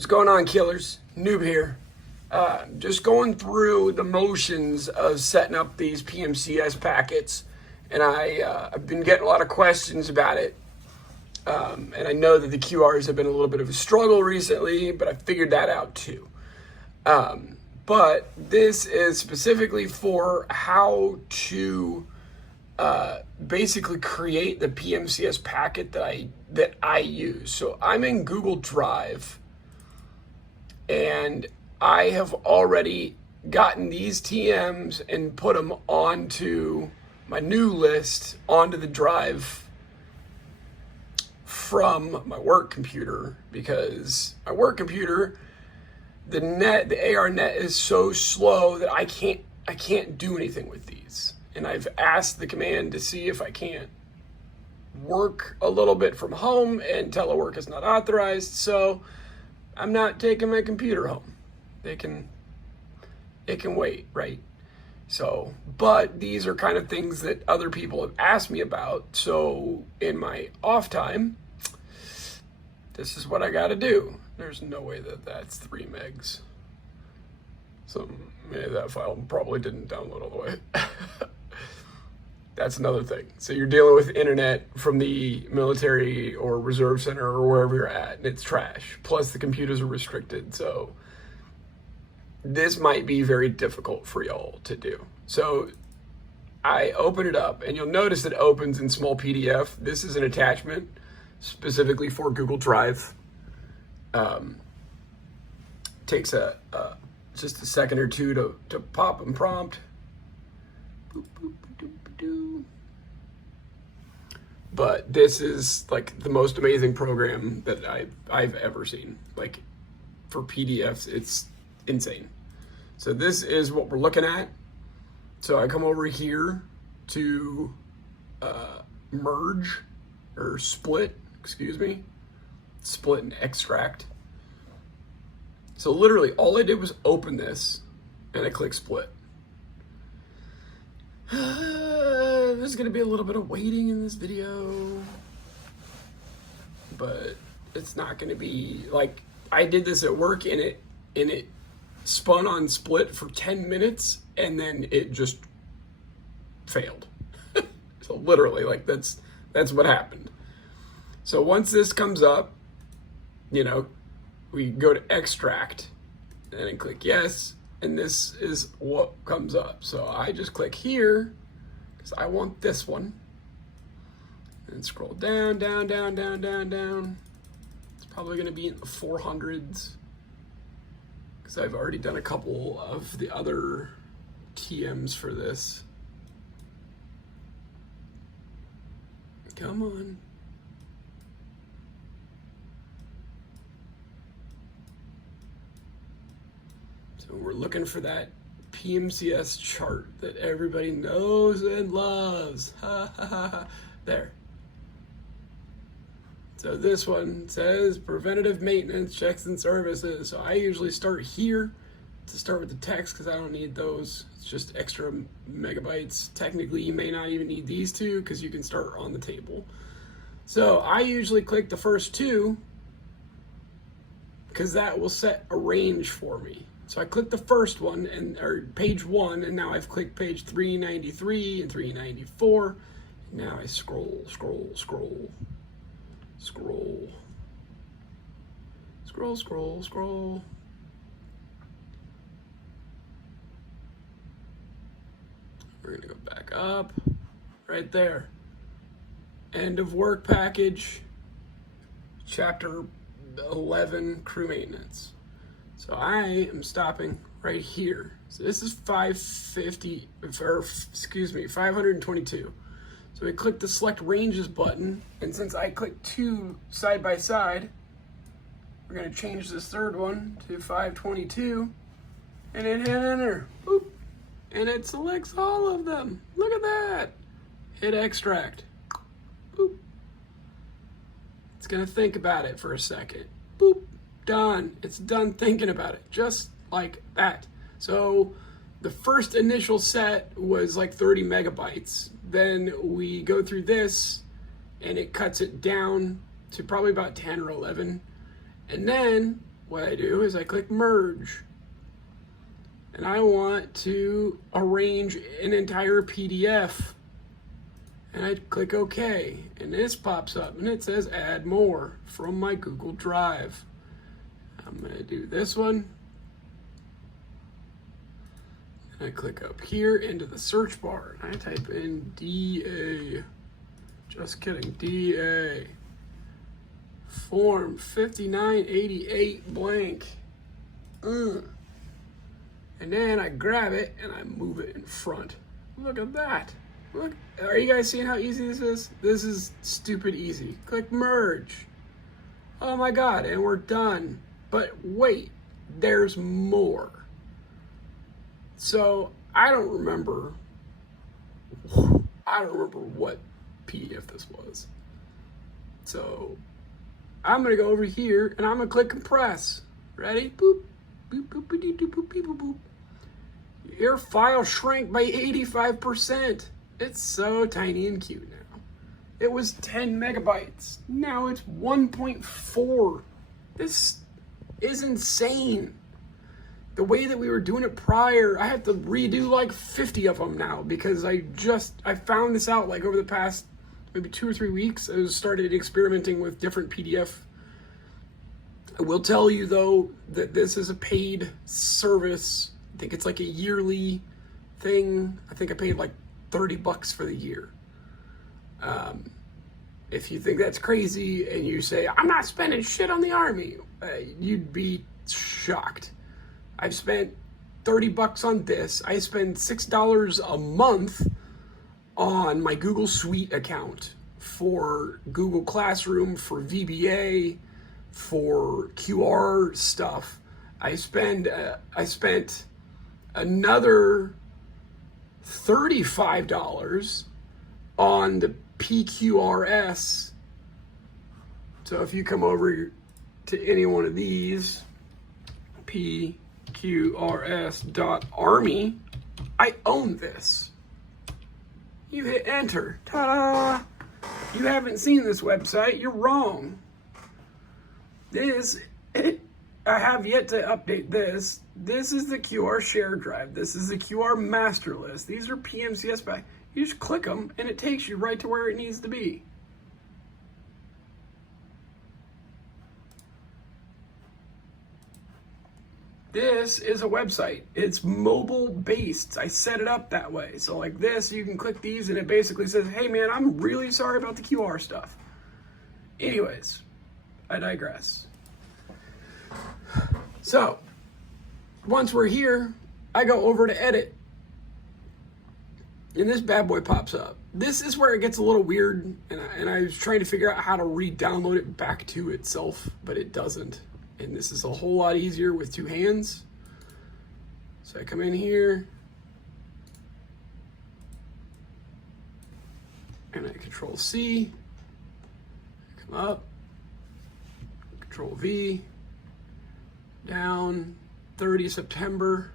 What's going on, killers? Noob here. Just going through the motions of setting up these PMCS packets, and I've been getting a lot of questions about it. And I know that the QRs have been a little bit of a struggle recently, but I figured that out too. But this is specifically for how to basically create the PMCS packet that I use. So I'm in Google Drive, and I have already gotten these TMs and put them onto my new list onto the drive from my work computer, because my work computer, the ARNet is so slow that I can't do anything with these. And I've asked the command to see if I can't work a little bit from home, and telework is not authorized, so I'm not taking my computer home. It can wait, right? So, but these are kind of things that other people have asked me about. So in my off time, this is what I got to do. There's no way that that's 3 megs. So maybe that file probably didn't download all the way. That's another thing. So you're dealing with internet from the military or reserve center or wherever you're at, and it's trash. Plus the computers are restricted. So this might be very difficult for y'all to do. So I open it up, and you'll notice it opens in SmallPDF. This is an attachment specifically for Google Drive. Takes just a second or two to pop and prompt. Boop, boop, boop, boop, boop. But this is like the most amazing program that I've ever seen. Like for PDFs, it's insane. So this is what we're looking at. So I come over here to merge or split, split and extract. So literally all I did was open this and I click split. There's gonna be a little bit of waiting in this video, but it's not gonna be like, I did this at work and it spun on split for 10 minutes and then it just failed. So literally, like that's what happened. So once this comes up, we go to extract and then click yes, and this is what comes up. So I just click here because I want this one, and scroll down, down, down, down, down, down. It's probably going to be in the 400s because I've already done a couple of the other TMs for this. Come on. So we're looking for that PMCS chart that everybody knows and loves. Ha ha ha ha. There. So this one says preventative maintenance checks and services. So I usually start here to start with the text because I don't need those. It's just extra megabytes. Technically, you may not even need these two because you can start on the table. So I usually click the first two because that will set a range for me. So I click the first one, or page 1, and now I've clicked page 393 and 394. And now I scroll, scroll, scroll, scroll, scroll, scroll, scroll. We're gonna go back up, right there. End of work package, chapter 11, crew maintenance. So I am stopping right here. So this is 522. So we click the select ranges button, and since I clicked 2 side by side, we're gonna change this third one to 522, and then hit enter. Boop. And it selects all of them. Look at that. Hit extract. Boop. It's gonna think about it for a second. Boop. Done. It's done thinking about it, just like that. So the first initial set was like 30 megabytes. Then we go through this and it cuts it down to probably about 10 or 11. And then what I do is I click merge. And I want to arrange an entire PDF. And I click OK. And this pops up and it says add more from my Google Drive. I'm going to do this one. And I click up here into the search bar. And I type in DA. Just kidding. DA. Form 5988 blank. And then I grab it and I move it in front. Look at that. Look, are you guys seeing how easy this is? This is stupid easy. Click merge. Oh my God, and we're done. But wait, there's more. So I don't remember what PDF this was. So I'm gonna go over here and I'm gonna click compress. Ready? Boop, boop, boop, boop, boop, boop, boop, boop, boop. Your file shrank by 85%. It's so tiny and cute now. It was 10 megabytes. Now it's 1.4. This is insane. The way that we were doing it prior, I have to redo like 50 of them now because I found this out like over the past maybe 2 or 3 weeks. I started experimenting with different PDF. I will tell you though that this is a paid service. I think it's like a yearly thing. I think I paid like $30 for the year. If you think that's crazy and you say, I'm not spending shit on the Army, you'd be shocked. I've spent $30 on this. I spend $6 a month on my Google Suite account for Google Classroom, for VBA, for QR stuff. I spent another $35 on the PQRS. So if you come over to any one of these, PQRS.Army, I own this. You hit enter. Ta-da! You haven't seen this website, you're wrong. I have yet to update this. This is the QR share drive. This is the QR master list. These are PMCS Packets. You just click them and it takes you right to where it needs to be. This is a website. It's mobile based. I set it up that way. So like this, you can click these and it basically says, hey man, I'm really sorry about the QR stuff. Anyways, I digress. So, once we're here, I go over to edit. And this bad boy pops up. This is where it gets a little weird, and I was trying to figure out how to re-download it back to itself, but it doesn't. And this is a whole lot easier with 2 hands. So I come in here, and I Control C, come up, Control V, down, 30 September.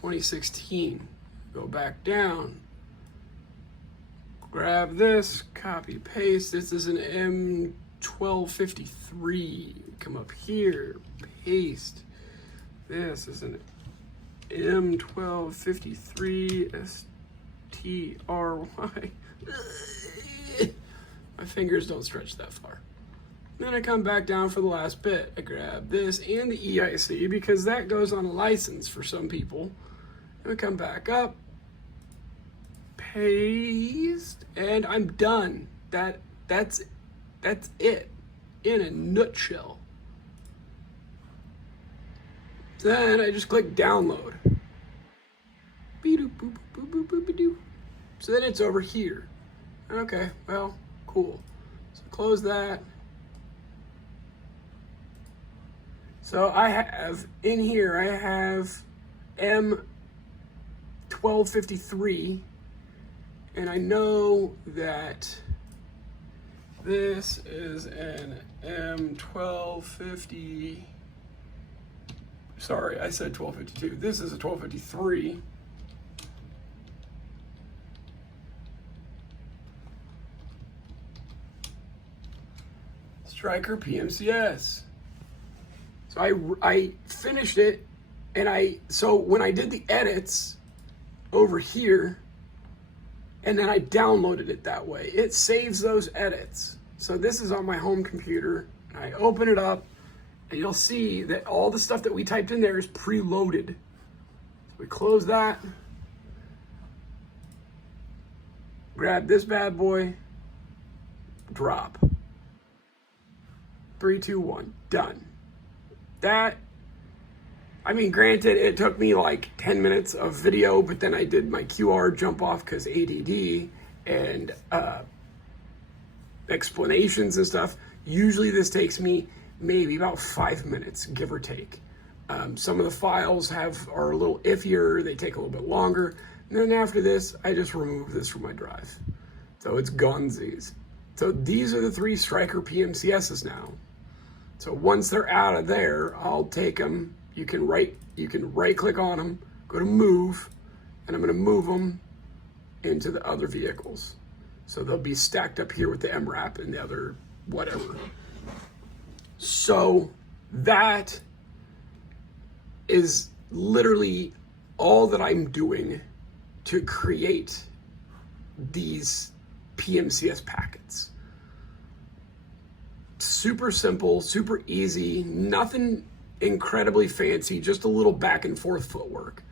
$2016. Go back down. Grab this, copy, paste. This is an M1253. Come up here, paste. This is an M1253 STRY. My fingers don't stretch that far. Then I come back down for the last bit. I grab this and the EIC because that goes on a license for some people. And we come back up, paste, and I'm done. That's it in a nutshell. Then I just click download. So then it's over here. Okay, well, cool. So close that. So I have, in here, I have M1253, and I know that this is an M1250, sorry, I said 1252. This is a 1253. Striker PMCS. So I finished it, and so when I did the edits over here, and then I downloaded it that way, it saves those edits. So this is on my home computer, and I open it up, and you'll see that all the stuff that we typed in there is preloaded. So we close that, grab this bad boy, drop. 3, 2, 1, done. That, I mean, granted, it took me like 10 minutes of video, but then I did my QR jump off because ADD and explanations and stuff. Usually this takes me maybe about 5 minutes, give or take. Some of the files are a little iffier, they take a little bit longer. And then after this, I just remove this from my drive. So it's gonesies. So these are the 3 Striker PMCSs now. So once they're out of there, I'll take them. You can right click on them, go to move, and I'm going to move them into the other vehicles. So they'll be stacked up here with the MRAP and the other whatever. So that is literally all that I'm doing to create these PMCS packets. Super simple, super easy, nothing incredibly fancy, just a little back and forth footwork.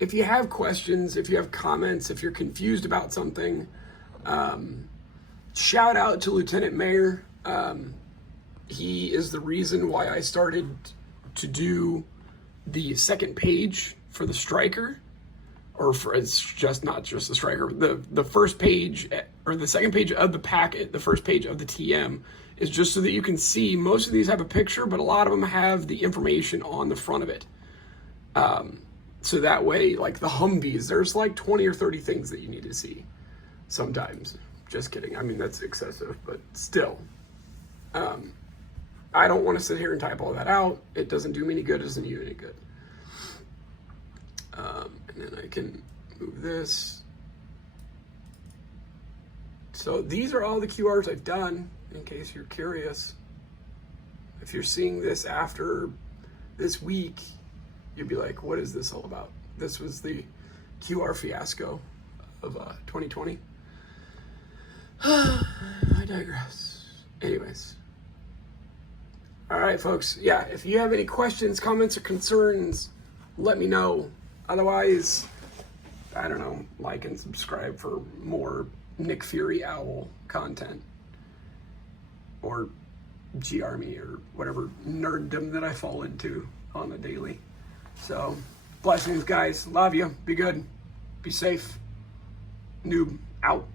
If you have questions, if you have comments, if you're confused about something, shout out to Lieutenant Mayor. He is the reason why I started to do the second page for the Striker, it's just not just the Striker. The first page, or the second page of the packet, the first page of the TM, is just so that you can see. Most of these have a picture, but a lot of them have the information on the front of it. So that way, like the Humvees, there's like 20 or 30 things that you need to see sometimes. Just kidding. I mean, that's excessive, but still. I don't want to sit here and type all that out. It doesn't do me any good. It doesn't do you any good. And then I can move this. So these are all the QRs I've done, in case you're curious. If you're seeing this after this week, you'll be like, what is this all about? This was the QR fiasco of 2020. I digress. Anyways. All right, folks. Yeah, if you have any questions, comments, or concerns, let me know. Otherwise, I don't know, like and subscribe for more Nick Fury Owl content. Or G-Army or whatever nerddom that I fall into on a daily. So, blessings, guys. Love you. Be good. Be safe. Noob out.